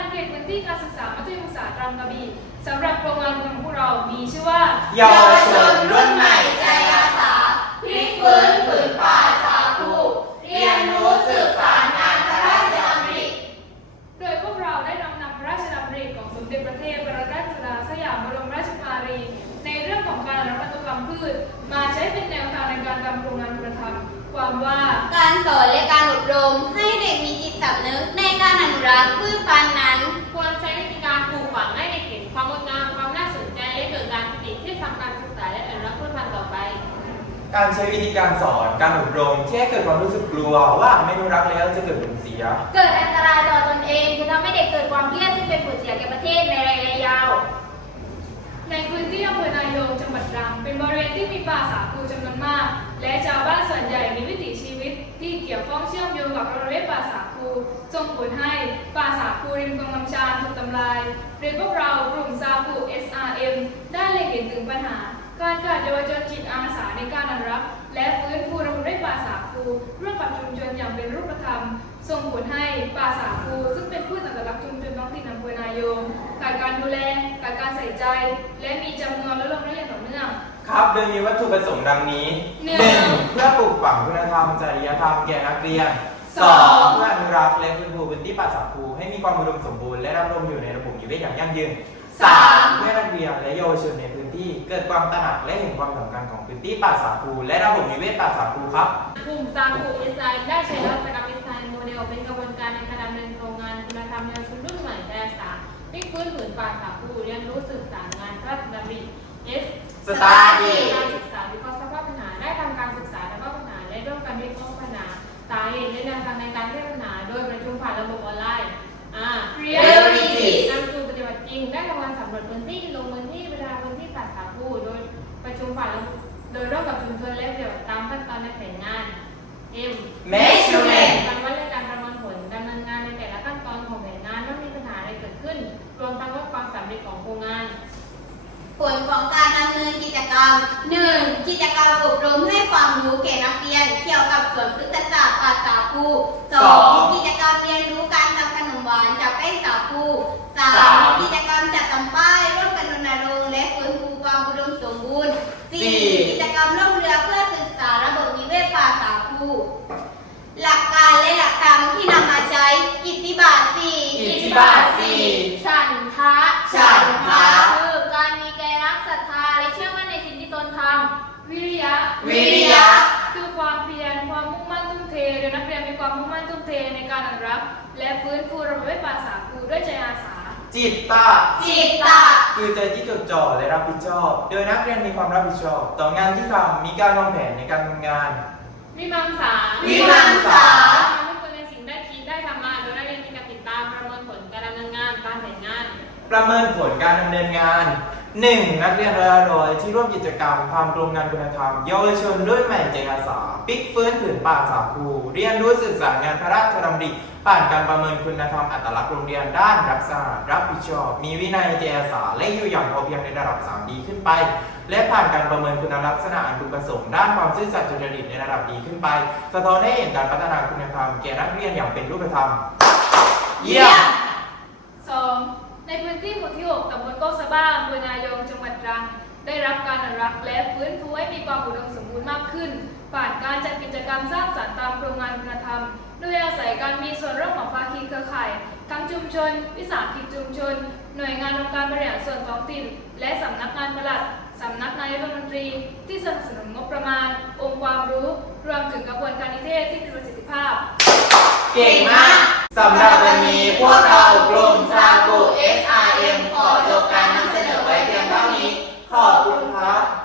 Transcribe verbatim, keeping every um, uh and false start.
เขตพื้นที่การศึกษามัธยมศึกษาตรังกระบี่สำหรับโครงงานของพวกเรามีชื่อว่าเยาวชนรุ่นใหม่ใจอาสาพลิกฟื้นผืนป่าชาคูเรียนรู้สืบสานงานพระราชดำริโดยพวกเราได้นำนำพระราชดำริของสมเด็จพระเทพรัตนราชสุดาสยามบรมราชกุมารีในเรื่องของการอนุรักษ์พันธุกรรมพืชมาใช้เป็นแนวทางในการทำโครงงานคุณธรรมความว่าการสอนและการอบรมให้เด็กมีจิตสำนึกในการอนุรักษ์พืชพันธุ์นั้นควรใช้วิธีการปลูกฝังให้เด็กเห็นความงดงามความน่าสนใจและเกิดการผลิตที่ทำการศึกษาและอนุรักษ์พืชพันธุ์ต่อไปการใช้วิธีการสอนการอบรมที่ให้เกิดความรู้สึกกลัวว่าไม่อนุรักษ์แล้วจะเกิดผลเสียเกิดอันตรายต่อตนเองจะทำให้เด็กเกิดความเครียดซึ่งเป็นผลเสียแก่ประเทศในระยะยาวในพื้นที่อำเภอนายงจังหวัดตรังเป็นบริเวณที่มีป่าสาคูจำนวนมากและชาวบ้านส่วนใหญ่มีวิถีชีวิตที่เกี่ยวข้องเชื่อมโยงกับบริเวณป่าสาคูส่งผลให้ป่าสาคูริมคลองลำชานถูกทำลายโดยพวกเรากลุ่มซาคู เอส อาร์ เอ็ม ได้เล็งเห็นถึงปัญหาการขาดเยาวชนจิตอาสาในการอนุรักษ์และฟื้นฟูระบบไร่ป่าสาคูร่วมกับชุมชนอย่างเป็นรูปธรรมส่งผลให้ป่าสาคูซึ่งเป็นพืชอัตลักษณ์ชุมชนท้องถิ่นอำเภอนายงขาดการดูแลขาดการใส่ใจและมีจำนวนลดลงอย่างต่อเนื่องครับโดยมีวัตถุประสงค์ดังนี้ หนึ่ง เพื่อปลูกฝังคุณธรรมจริยธรรมแก่นักเรียน สอง เพื่ออนุรักษ์และฟื้นฟูพื้นที่ป่าสาคูให้มีความอุดมสมบูรณ์และดำรงอยู่ในระบบนิเวศอย่างยั่งยืน สาม เพื่อนักเรียนและเยาวชนในพื้นที่เกิดความตระหนักและเห็นความสำคัญของพื้นที่ป่าสาคูและระบบนิเวศป่าสาคูครับกลุ่มซาคูเอสไอได้ใช้นวัตกรรมเอสไอโมเดลเป็นกระบวนการในการดำเนินโครงงานคุณธรรมเยาวชนรุ่นใหม่ใจอาสาพลิกฟื้นผืนป่าสาคูเรียนรู้สืบสานงานพระราชดำริเอสสตาร์ดี้การศึกษาวิเคราะห์สภาพปัญหาได้ทำการศึกษาสภาพปัญหาและร่วมกันวิเคราะห์ปัญหาสาเหตุและแนวทางในการแก้ปัญหาโดยประชุมผ่านระบบออนไลน์อ่าเรียลลิตี้นำสู่ปฏิบัติจริงได้ทำงานสำรวจพื้นที่ลงพื้นที่พัฒนาพื้นที่ป่าสาคูโดยประชุมผ่านระบบโดยร่วมกับชุมชนและปฏิบัติตามขั้นตอนในแผนงาน M Measurement การวัดและการประเมินผลดำเนินงานในแต่ละขั้นตอนของแผนงานว่ามีปัญหาอะไรเกิดขึ้นรวมทั้งวัดความสำเร็จของโครงงานผลของการดำเนินกิจกรรม หนึ่ง กิจกรรมอบรมให้ความรู้แก่นักเรียนเกี่ยวกับสวนพฤกษศาสตร์ป่าสาคู สอง กิจกรรมเรียนรู้การทำขนมหวานจากแป้งสาคู สาม กิจกรรมจัดทำป้ายร่วมกันรณรงค์และฟื้นฟูความอุดมสมบูรณ์ สี่ กิจกรรมล่องเรือเพื่อศึกษาระบบนิเวศป่าสาคูหลักการและหลักธรรมที่นำมาใช้อิทธิบาทสี่อิทธิบาทสี่ฉันทะฉันทะคือการมีใจรักศรัทธาและเชื่อมั่นในสิ่งที่ตนทำวิริยะวิริยะคือความเพียรความมุ่งมั่นทุ่มเทโดยนักเรียนมีความมุ่งมั่นทุ่มเทในการอนุรักษ์และฟื้นฟูระบบไร่ป่าสาคูด้วยใจอาสาจิตตะจิตตะคือใจที่จดจ่อและรับผิดชอบโดยนักเรียนมีความรับผิดชอบต่องานที่ทำมีการวางแผนในการทำงานวิมังสาวิมังสาทำให้คนในสิ่งได้คิดได้ทำมาโดยนักเรียนมีการติดตามประเมินผลการดำเนินงานตามแผนงานประเมินผลการดำเนินงาน หนึ่ง นักเรียนร้อยร้อยที่ร่วมกิจกรรมทำโครงงานคุณธรรมเยาวชนรุ่นใหม่ใจอาสาพลิกฟื้นผืนป่าสาคูเรียนรู้ศึกษางานพระราชดำริผ่านการประเมินคุณธรรมอัตลักษณ์โรงเรียนด้านรักษารับผิดชอบมีวินัยใจอาสาและอยู่อย่างพอเพียงในระดับสามดีขึ้นไปและผ่านการประเมินคุณลักษณะอันพึงประสงค์ด้านความซื่อสัตย์สุจริตในระดับดีขึ้นไปสะท้อนให้เห็นการพัฒนาคุณธรรมแก่นักเรียนอย่างเป็นรูปธรรมเยี่ยมสอง ในพื้นที่หมู่ที่หกตำบลโคกสะบ้าอำเภอนายงจังหวัดตรังได้รับการอนุรักษ์และฟื้นฟูให้มีความอุดมสมบูรณ์มากขึ้นผ่านการจัดกิจกรรมสร้างสรรค์ตามโครงงานคุณธรรมโดยอาศัยการมีส่วนร่วมของภาคีเครือข่ายทั้งชุมชนวิสาหกิจชุมชนหน่วยงานองค์การบริหารส่วนท้องถิ่นและสำนักงานปลัดสำนักนายกรัฐมนตรีที่สนับสนุนงบประมาณองค์ความรู้รวมถึงกระบวนการนิเทศที่มีประสิทธิภาพเก่งมากสำหรับวันนี้พวกเรากลุ่มซากู เอส อาร์ เอ็ม ขอจบการนำเสนอไว้เพียงเท่านี้ขอบคุณครับ